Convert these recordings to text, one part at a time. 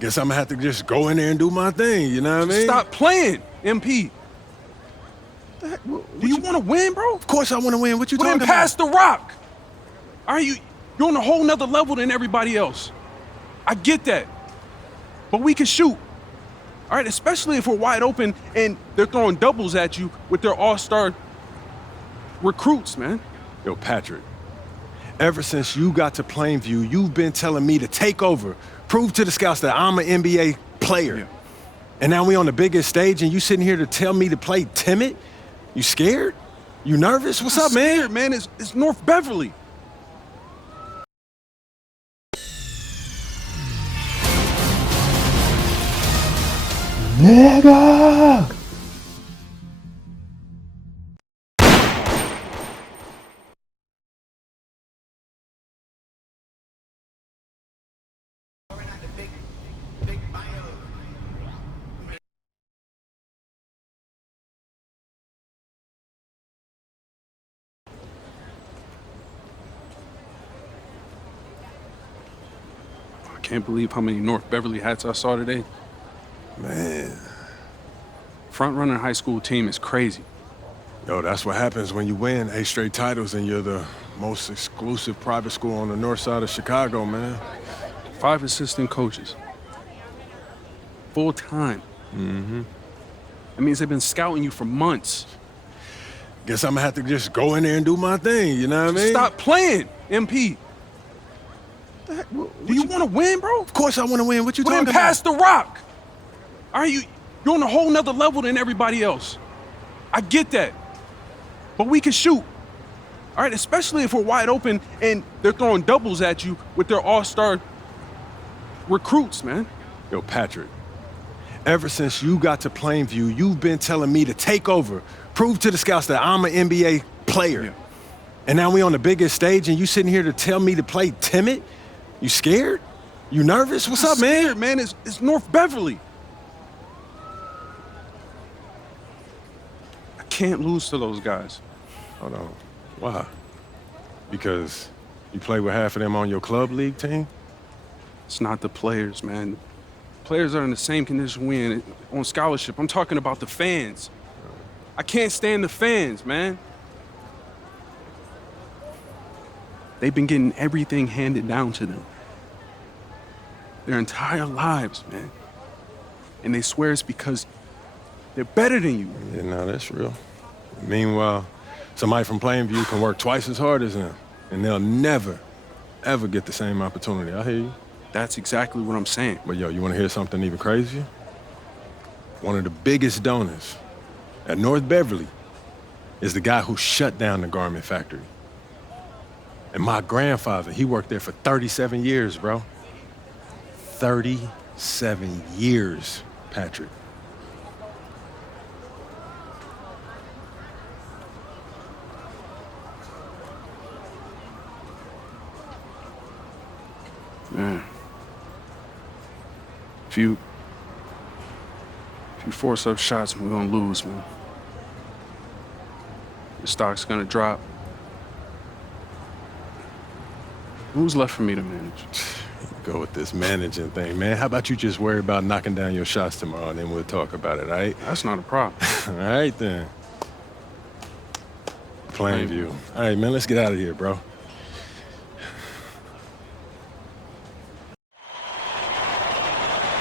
Guess I'm gonna have to just go in there and do my thing, you know what I mean? Stop playing, MP. Do you want to win, bro? Of course I want to win. What you Well, talking then about? pass the rock. All right, you're on a whole nother level than everybody else. I get that. But we can shoot. All right, especially if we're wide open and they're throwing doubles at you with their all-star recruits, man. Yo, Patrick, ever since you got to Plainview, you've been telling me to take over, prove to the scouts that I'm an NBA player. Yeah. And now we on the biggest stage and you sitting here to tell me to play timid? You scared? You nervous? What's up, man? Scared, man. It's North Beverly. Nigga! I can't believe how many North Beverly hats I saw today. Man. Front-runner high school team is crazy. Yo, that's what happens when you win 8 straight titles and you're the most exclusive private school on the north side of Chicago, man. 5 assistant coaches. Full time. Mm-hmm. That means they've been scouting you for months. Guess I'm gonna have to just go in there and do my thing, you know what I mean? Stop playing, MP. Do you want to win, bro? Of course I want to win. What you Well, talking then about? pass the rock. All right, you're on a whole nother level than everybody else. I get that. But we can shoot. All right, especially if we're wide open and they're throwing doubles at you with their all-star recruits, man. Yo, Patrick, ever since you got to Plainview, you've been telling me to take over, prove to the scouts that I'm an NBA player. Yeah. And now we on the biggest stage and you sitting here to tell me to play timid? You scared? You nervous? What's up, man? Scared, man. It's North Beverly. I can't lose to those guys. Hold on. Why? Because you play with half of them on your club league team? It's not the players, man. Players are in the same condition we in on scholarship. I'm talking about the fans. I can't stand the fans, man. They've been getting everything handed down to them their entire lives, man. And they swear it's because they're better than you. Yeah, no, that's real. Meanwhile, somebody from Plainview can work twice as hard as them, and they'll never, ever get the same opportunity. I hear you. That's exactly what I'm saying. But yo, you want to hear something even crazier? One of the biggest donors at North Beverly is the guy who shut down the garment factory. And my grandfather, he worked there for 37 years, bro. 37 years, Patrick. Man. If you force up shots, we're gonna lose, man. The stock's gonna drop. Who's left for me to manage? Go with this managing thing, man. How about you just worry about knocking down your shots tomorrow, and then we'll talk about it, all right? That's not a problem. All right, then. Plainview. All right, man, let's get out of here, bro.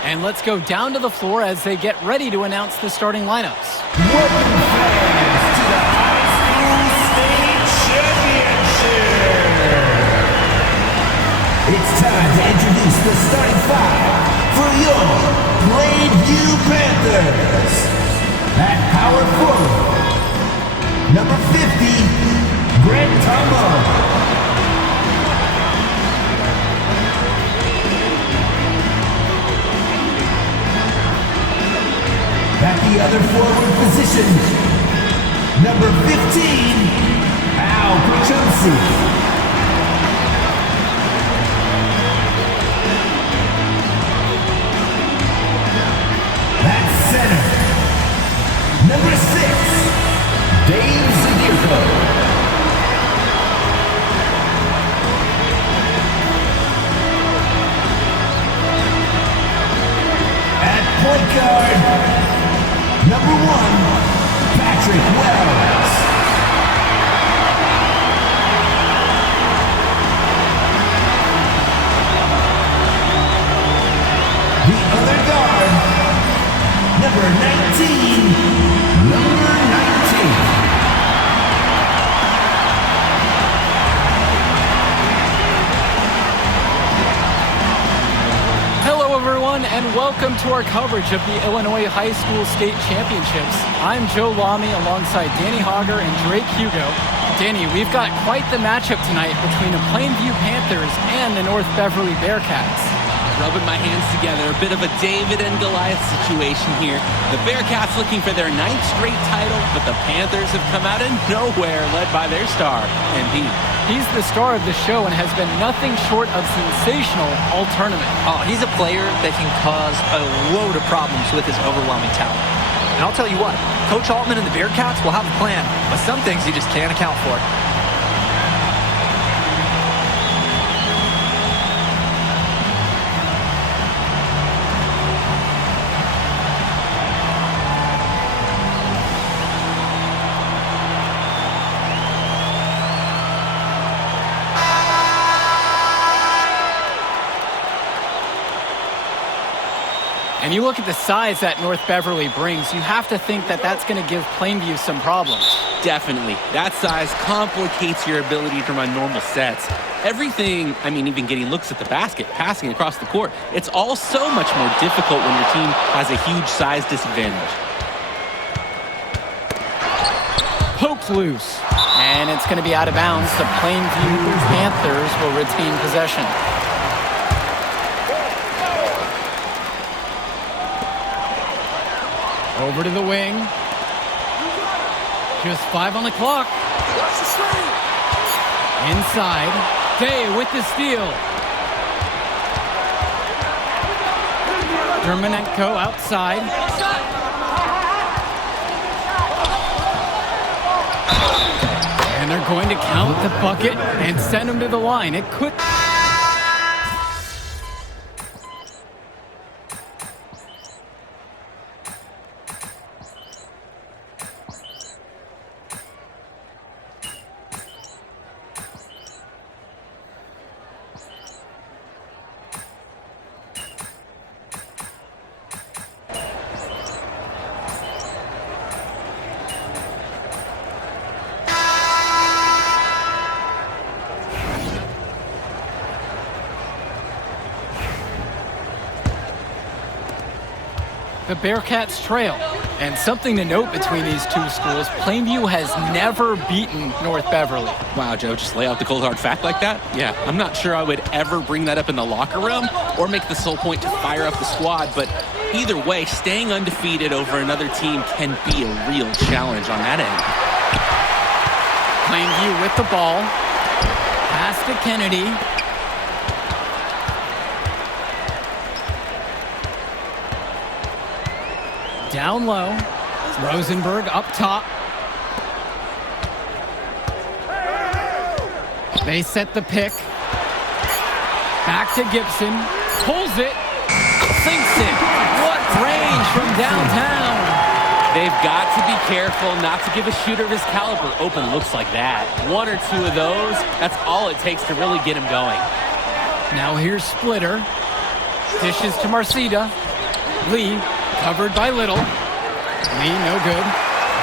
And let's go down to the floor as they get ready to announce the starting lineups. Welcome fans to the High School State Championship! It's time to introduce the starting 5 for your Plainview Panthers. At power forward, number 50, Grant Tombo. At the other forward position, number 15, Al Pachunsi. At center, number 6, Dave Zadirko. point guard, number 1, Patrick Wells. The other guard, number 19, number 19. Hello, everyone, and welcome to our coverage of the Illinois High School State Championships. I'm Joe Lamy alongside Danny Hogger and Drake Hugo. Danny, we've got quite the matchup tonight between the Plainview Panthers and the North Beverly Bearcats. Rubbing my hands together, a bit of a David and Goliath situation here. The Bearcats looking for their 9th straight title, but the Panthers have come out of nowhere, led by their star, MP. He's the star of the show and has been nothing short of sensational all tournament. Oh, he's a player that can cause a load of problems with his overwhelming talent. And I'll tell you what, Coach Altman and the Bearcats will have a plan, but some things you just can't account for. And you look at the size that North Beverly brings, you have to think that that's going to give Plainview some problems. Definitely. That size complicates your ability to run normal sets. Everything, even getting looks at the basket, passing across the court, it's all so much more difficult when your team has a huge size disadvantage. Poked loose. And it's going to be out of bounds. The Plainview Panthers will retain possession. Over to the wing. Just 5 on the clock. Inside. Day with the steal. Dermanenko outside. And they're going to count the bucket and send him to the line. It could... The Bearcats trail. And something to note between these two schools, Plainview has never beaten North Beverly. Wow, Joe, just lay out the cold hard fact like that? Yeah, I'm not sure I would ever bring that up in the locker room or make the sole point to fire up the squad, but either way, staying undefeated over another team can be a real challenge on that end. Plainview with the ball. Pass to Kennedy. Down low. Rosenberg up top. They set the pick. Back to Gibson. Pulls it. Sinks it. What range from downtown. They've got to be careful not to give a shooter of his caliber open looks like that. 1 or 2 of those, that's all it takes to really get him going. Now here's Splitter. Dishes to Marcita. Lee, covered by Little. Lee, no good.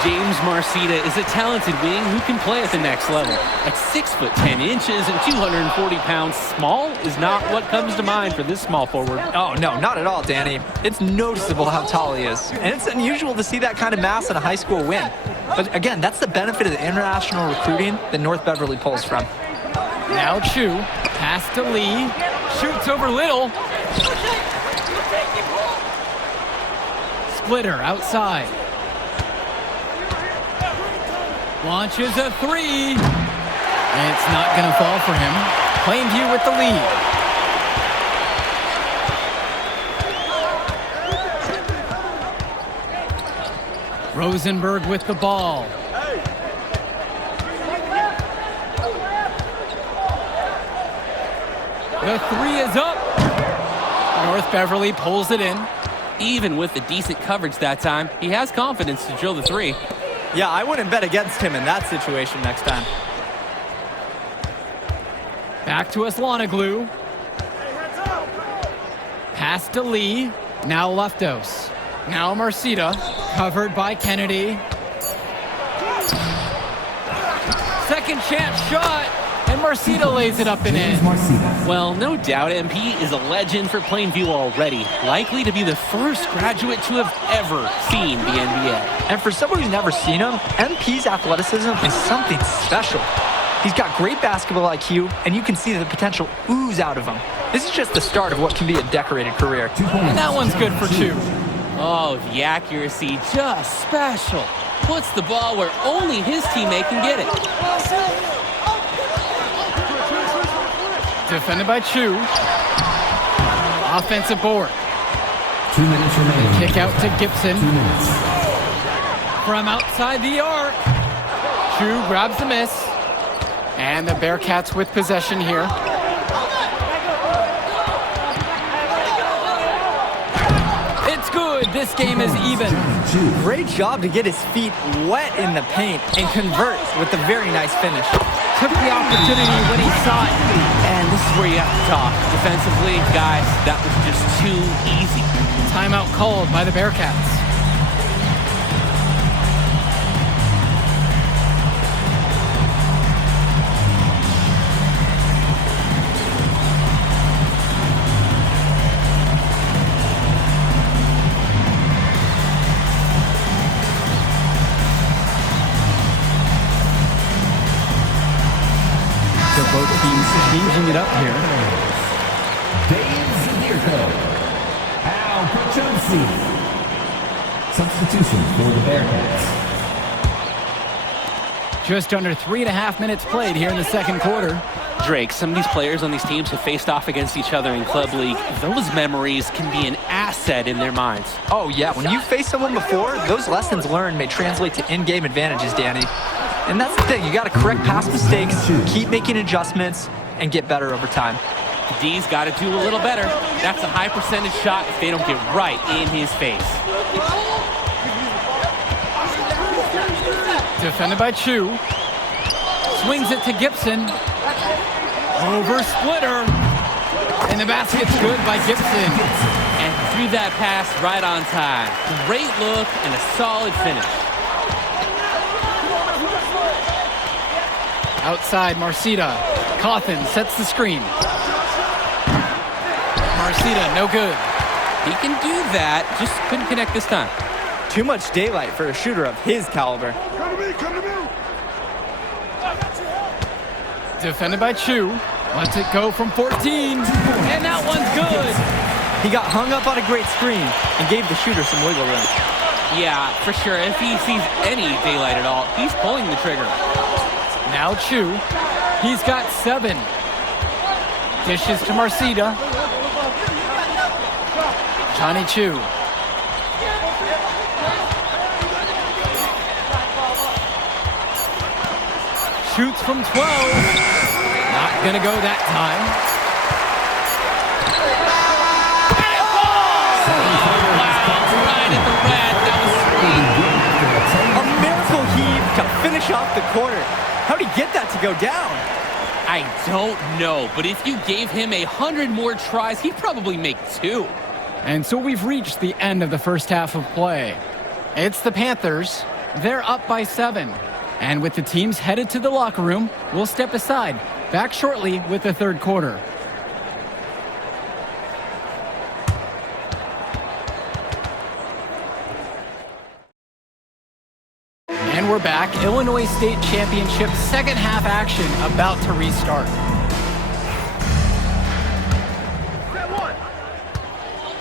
James Marcita is a talented wing who can play at the next level. At 6 foot 10 inches and 240 pounds, small is not what comes to mind for this small forward. Oh, no, not at all, Danny. It's noticeable how tall he is. And it's unusual to see that kind of mass in a high school win. But again, that's the benefit of the international recruiting that North Beverly pulls from. Now Chu, pass to Lee, shoots over Little. Splitter outside. Launches a 3. It's not going to fall for him. Plainview with the lead. Rosenberg with the ball. The 3 is up. North Beverly pulls it in. Even with the decent coverage that time, he has confidence to drill the three. Yeah, I wouldn't bet against him in that situation next time. Back to Aslanoglu. Pass to Lee. Now Leftos. Now Marcita. Covered by Kennedy. Second chance shot. And Marcita lays it up and in. Well, no doubt MP is a legend for Plainview already. Likely to be the first graduate to have ever seen the NBA. And for someone who's never seen him, MP's athleticism is something special. He's got great basketball IQ, and you can see the potential ooze out of him. This is just the start of what can be a decorated career. And that one's good for 2. Oh, the accuracy, just special. Puts the ball where only his teammate can get it. Defended by Chu. Offensive board. 2 minutes remaining. Kick out to Gibson. 2 minutes. From outside the arc. Chu grabs the miss. And the Bearcats with possession here. It's good. This game is even. Great job to get his feet wet in the paint and convert with a very nice finish. Took the opportunity when he saw it. And this is where you have to talk. Defensively, guys, that was just too easy. Timeout called by the Bearcats. So both teams changing it up here. Dave Zadirko. Al Pochunsi. Substitution for the Bearcats. Just under 3.5 minutes played here in the second quarter. Drake, some of these players on these teams have faced off against each other in club league. Those memories can be an asset in their minds. Oh yeah, when you face someone before, those lessons learned may translate to in-game advantages, Danny. And that's the thing, you gotta correct past mistakes, keep making adjustments, and get better over time. The D's got to do a little better. That's a high percentage shot if they don't get right in his face. Defended by Chu. Swings it to Gibson. Over splitter. And the basket's good by Gibson. And threw that pass right on time. Great look and a solid finish. Outside, Marcita. Cawthon sets the screen. Marcita, no good. He can do that, just couldn't connect this time. Too much daylight for a shooter of his caliber. Defended by Chu. Lets it go from 14. And that one's good. He got hung up on a great screen and gave the shooter some wiggle room. Yeah, for sure. If he sees any daylight at all, he's pulling the trigger. Now Chu. He's got 7. Dishes to Marcita. Johnny Chu. Shoots from 12. Not gonna go that time. Right at the red. That was A miracle heave to finish off the quarter. How'd he get that to go down? I don't know, but if you gave him 100 more tries, he'd probably make 2. And so we've reached the end of the first half of play. It's the Panthers. They're up by 7. And with the teams headed to the locker room, we'll step aside. Back shortly with the third quarter. And we're back. Illinois State Championship second half action about to restart.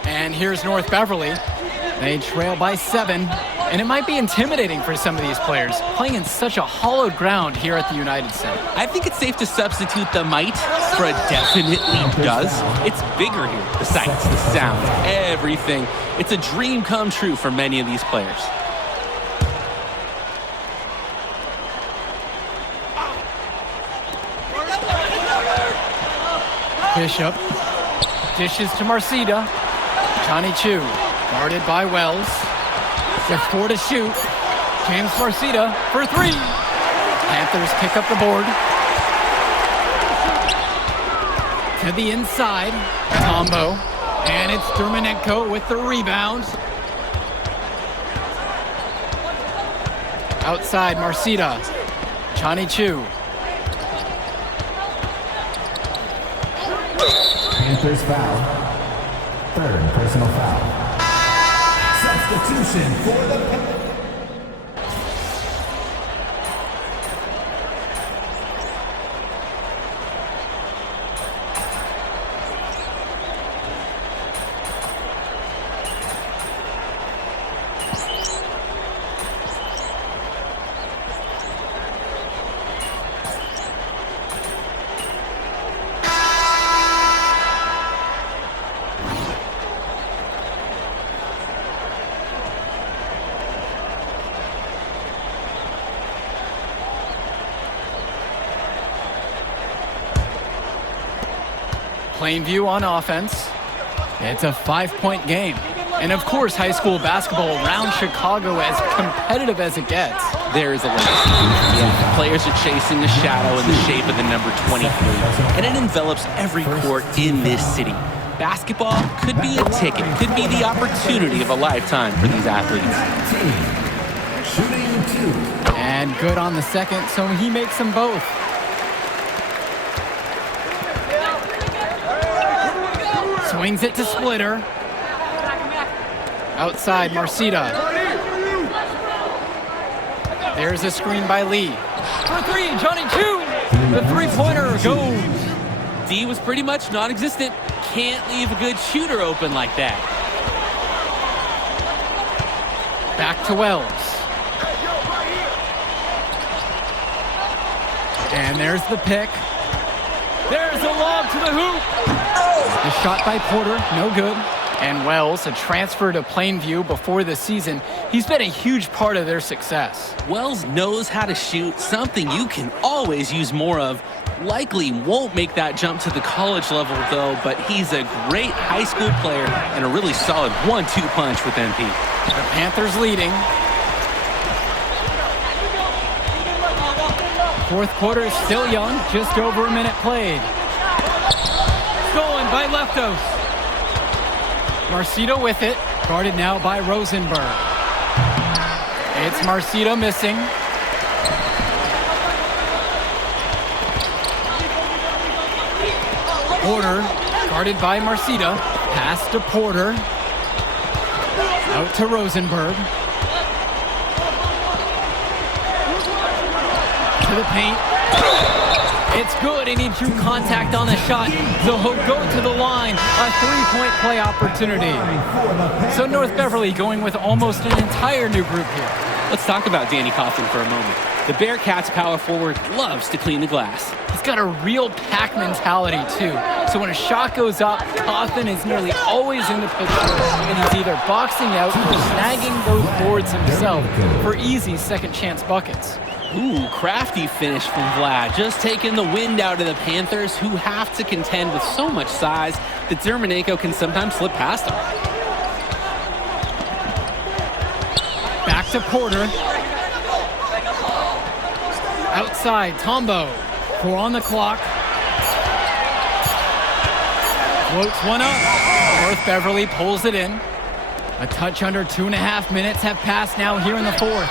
And here's North Beverly. They trail by 7, and it might be intimidating for some of these players, playing in such a hollowed ground here at the United Center. I think it's safe to substitute the might for a definitely does. It's bigger here. The sights, the sounds, everything. It's a dream come true for many of these players. Bishop dishes to Marcita. Johnny Chu Guarded by Wells. They're 4 to shoot. James Marcita for 3. Panthers pick up the board. To the inside, Tombo. And it's Dermanenko with the rebound. Outside, Marcita. Johnny Chu. Panthers foul. 3rd personal foul. Substitution for the Panthers. Plainview on offense. It's a 5-point game. And of course, high school basketball around Chicago as competitive as it gets. There is a limit. Yeah, players are chasing the shadow in the shape of the number 23, and it envelops every court in this city. Basketball could be a ticket, could be the opportunity of a lifetime for these athletes. Shooting 2. And good on the second, so he makes them both. Swings it to Splitter. Outside, Marcita. There's a screen by Lee. For 3, Johnny Chu. The 3-pointer goes. D was pretty much non-existent. Can't leave a good shooter open like that. Back to Wells. And there's the pick. There's a lob to the hoop. The shot by Porter, no good. And Wells, a transfer to Plainview before the season, he's been a huge part of their success. Wells knows how to shoot, something you can always use more of. Likely won't make that jump to the college level, though, but he's a great high school player and a really solid 1-2 punch with MP. The Panthers leading. Fourth quarter is still young, just over a minute played. Stolen by Leftos. Marcita with it, guarded now by Rosenberg. It's Marcita missing. Porter, guarded by Marcita. Pass to Porter. Out to Rosenberg. To the paint. It's good, and he drew contact on the shot. So he'll go to the line. A 3-point play opportunity. So North Beverly going with almost an entire new group here. Let's talk about Danny Coughlin for a moment. The Bearcats power forward loves to clean the glass. He's got a real pack mentality, too. So when a shot goes up, Coughlin is nearly always in the picture, and he's either boxing out or snagging those boards himself for easy second-chance buckets. Ooh, crafty finish from Vlad. Just taking the wind out of the Panthers, who have to contend with so much size that Dermanenko can sometimes slip past them. Back to Porter. Outside, Tombo. 4 on the clock. Floats one up. North Beverly pulls it in. A touch under 2.5 minutes have passed now here in the fourth.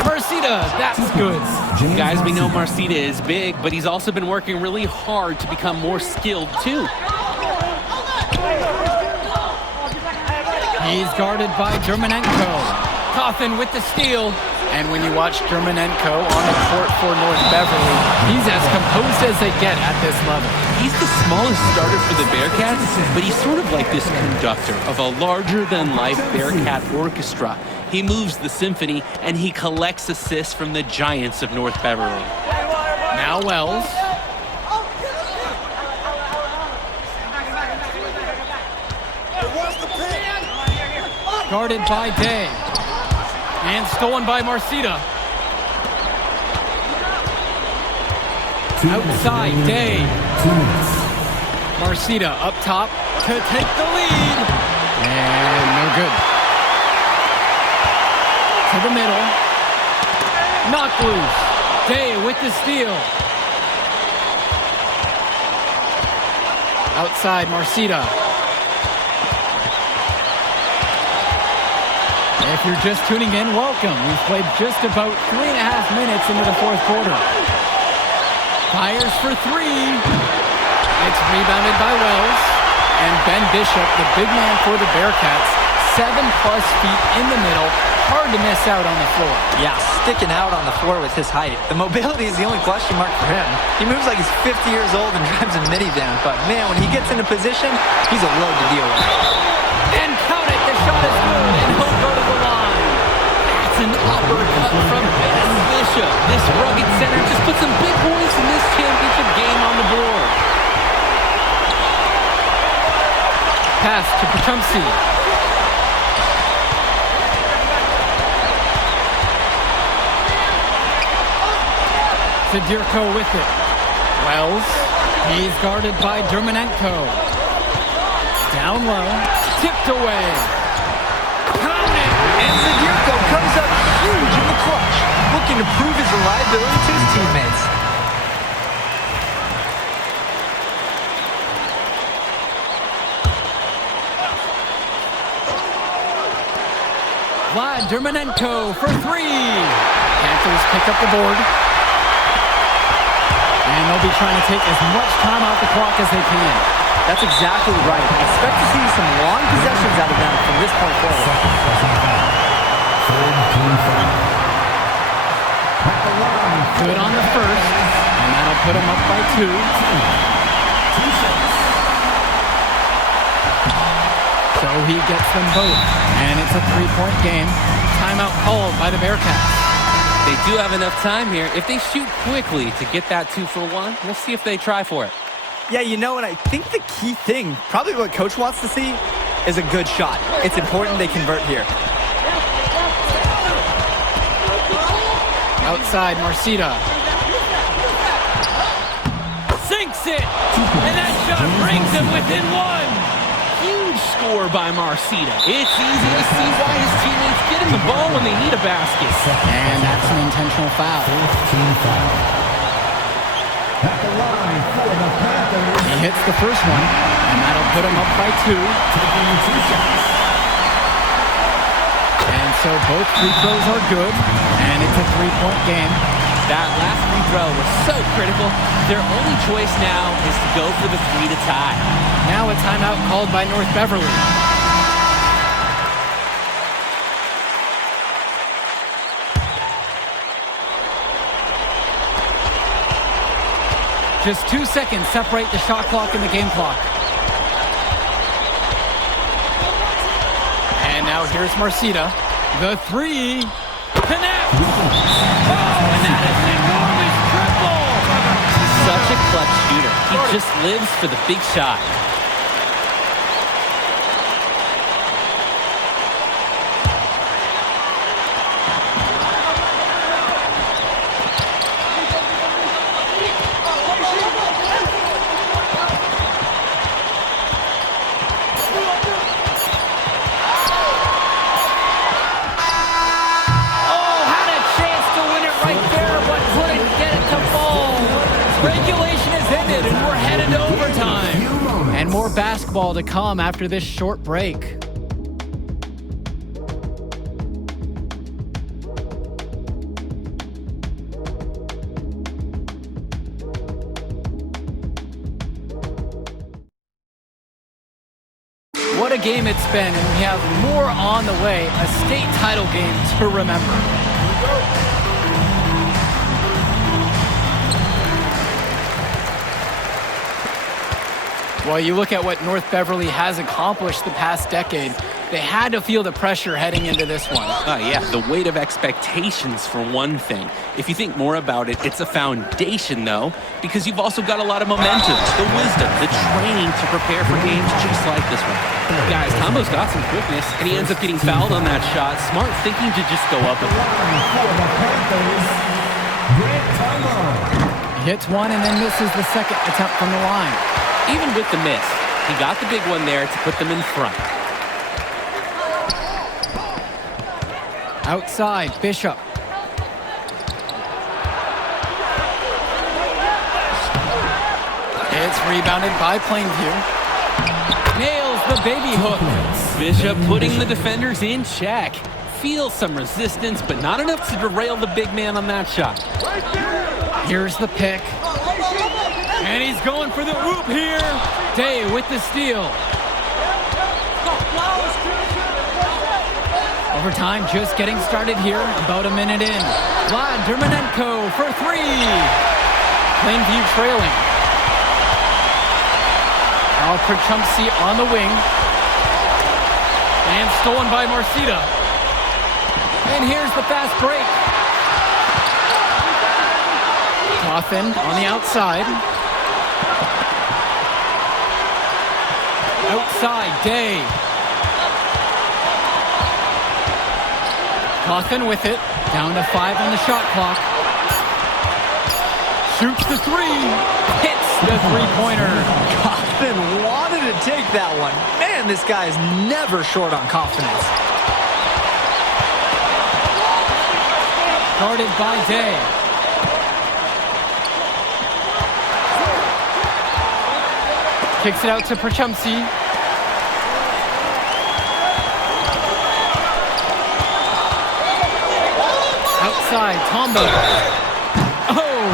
Marcita, that's good. Guys, we know Marcita is big, but he's also been working really hard to become more skilled, too. He's guarded by Dermanenko. Coughlin with the steal. And when you watch Dermanenko on the court for North Beverly, he's as composed as they get at this level. He's the smallest starter for the Bearcats, but he's sort of like this conductor of a larger-than-life Bearcat orchestra. He moves the symphony, and he collects assists from the giants of North Beverly. Now Wells. Guarded by Day. And stolen by Marcita. Outside, Day. Marcita up top to take the lead. And puck loose. Day with the steal. Outside, Marcita. If you're just tuning in, welcome. We've played just about 3.5 minutes into the fourth quarter. Fires for three. It's rebounded by Wells. And Ben Bishop, the big man for the Bearcats, 7+ feet in the middle. Hard to miss out on the floor. Yeah, sticking out on the floor with his height. The mobility is the only question mark for him. He moves like he's 50 years old and drives a minivan, but man, when he gets into position, he's a load to deal with. And count it, the shot is good, and he'll go to the line. That's an uppercut from Ben Bishop. This rugged center just put some big points in this championship game on the board. Pass to Pachumsi. Zadirko with it. Wells. He's guarded by Dermanenko. Down low. Tipped away. Counting. And Zadirko comes up huge in the clutch, looking to prove his reliability to his teammates. Vlad Dermanenko for three. Panthers pick up the board. And they'll be trying to take as much time off the clock as they can. That's exactly right. Expect to see some long possessions out of them from this point forward. Good on the first, and that'll put them up by 2. So he gets them both, and it's a 3-point game. Timeout called by the Bearcats. They do have enough time here. If they shoot quickly to get that 2 for 1, we'll see if they try for it. Yeah, you know, and I think the key thing, probably what Coach wants to see, is a good shot. It's important they convert here. Outside, Marcita. Sinks it! And that shot brings him within 1. Huge score by Marcita. It's easy to see why his teammates get him the ball when they need a basket. And that's an intentional foul. He hits the first one, and that'll put him up by 2. And so both free throws are good, and it's a 3-point game. That last free throw was so critical. Their only choice now is to go for the 3 to tie. Now a timeout called by North Beverly. Just 2 seconds separate the shot clock and the game clock. And now here's Marcita. The 3. Connect! Oh, and that is an enormous triple! Such a clutch shooter. He just lives for the big shot. Regulation is ended and we're headed to overtime. And more basketball to come after this short break. What a game it's been, and we have more on the way, a state title game to remember. Well, you look at what North Beverly has accomplished the past decade. They had to feel the pressure heading into this one. Yeah, the weight of expectations for one thing. If you think more about it, it's a foundation, though, because you've also got a lot of momentum, the wisdom, the training to prepare for games just like this one. Guys, Tombo's got some quickness, and he ends up getting fouled on that shot. Smart thinking to just go up with it. He hits one and then misses the second attempt from the line. Even with the miss, he got the big one there to put them in front. Outside, Bishop. It's rebounded by Plainview. Nails the baby hook. Bishop putting the defenders in check. Feels some resistance, but not enough to derail the big man on that shot. Here's the pick. And he's going for the whoop here. Day with the steal. Overtime just getting started here, about a minute in. Vlad Dermanenko for three. Plainview trailing. Al Krachumsky on the wing. And stolen by Marcita. And here's the fast break. Coffin on the outside. Outside, Day. Coffin with it. Down to 5 on the shot clock. Shoots the three. Hits the three-pointer. Coffin wanted to take that one. Man, this guy is never short on confidence. Guarded by Day. Kicks it out to Perchumsey. Outside, Tombo. Oh,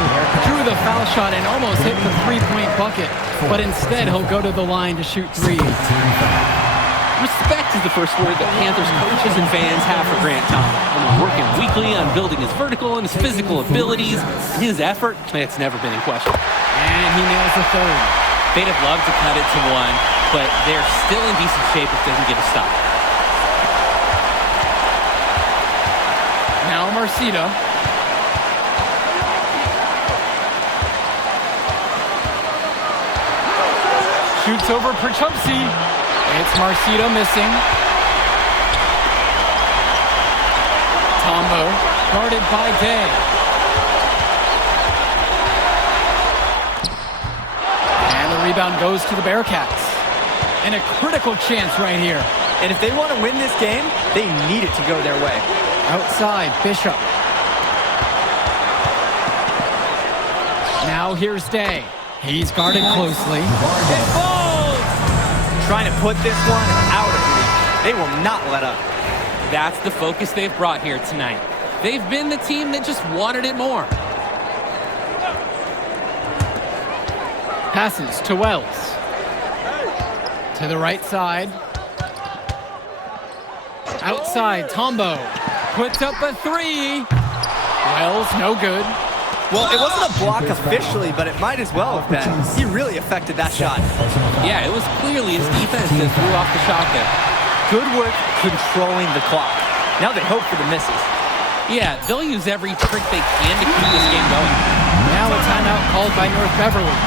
drew the foul shot and almost hit the three-point bucket. But instead, he'll go to the line to shoot three. Respect is the first word that Panthers coaches and fans have for Grant Tombo. Working weekly on building his vertical and his physical abilities. His effort, it's never been in question. And he nails the third. They'd have loved to cut it to one, but they're still in decent shape if they can get a stop. Now Marcita. Shoots over Perchumsey. It's Marcita missing. Tombo guarded by Day. And the rebound goes to the Bearcats. And a critical chance right here. And if they want to win this game, they need it to go their way. Outside, Bishop. Now here's Day. He's guarded closely. It falls! Trying to put this one out of reach. They will not let up. That's the focus they've brought here tonight. They've been the team that just wanted it more. Passes to Wells. To the right side. Outside, Tombo. Puts up a three. Wells, no good. Well, it wasn't a block officially, but it might as well have been. He really affected that shot. Yeah, it was clearly his defense that threw off the shot there. Good work controlling the clock. Now they hope for the misses. Yeah, they'll use every trick they can to keep this game going. Now a timeout called by North Beverly.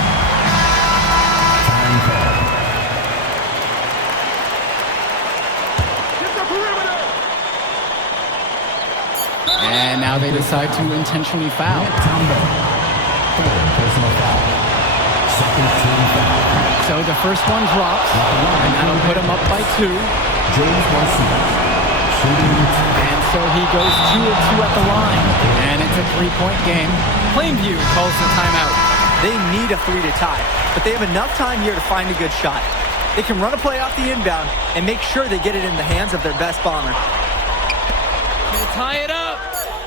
And now they decide to intentionally foul. So the first one drops, and that'll put him up by 2. And so he goes 2 of 2 at the line, and it's a 3-point game. Plainview calls the timeout. They need a 3 to tie, but they have enough time here to find a good shot. They can run a play off the inbound and make sure they get it in the hands of their best bomber. Gonna tie it up.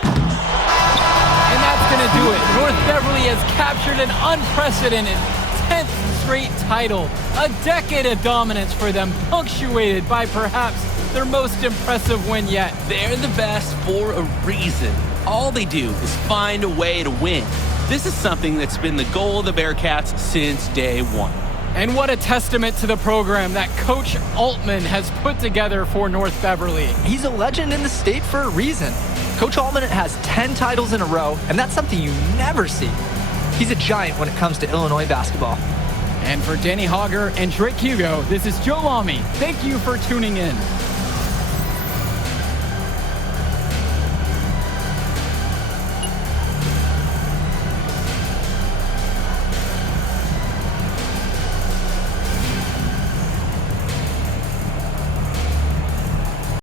And that's gonna do it. North Beverly has captured an unprecedented 10th straight title. A decade of dominance for them, punctuated by perhaps their most impressive win yet. They're the best for a reason. All they do is find a way to win. This is something that's been the goal of the Bearcats since day one. And what a testament to the program that Coach Altman has put together for North Beverly. He's a legend in the state for a reason. Coach Altman has 10 titles in a row, and that's something you never see. He's a giant when it comes to Illinois basketball. And for Danny Hogger and Drake Hugo, this is Joe Lamy. Thank you for tuning in.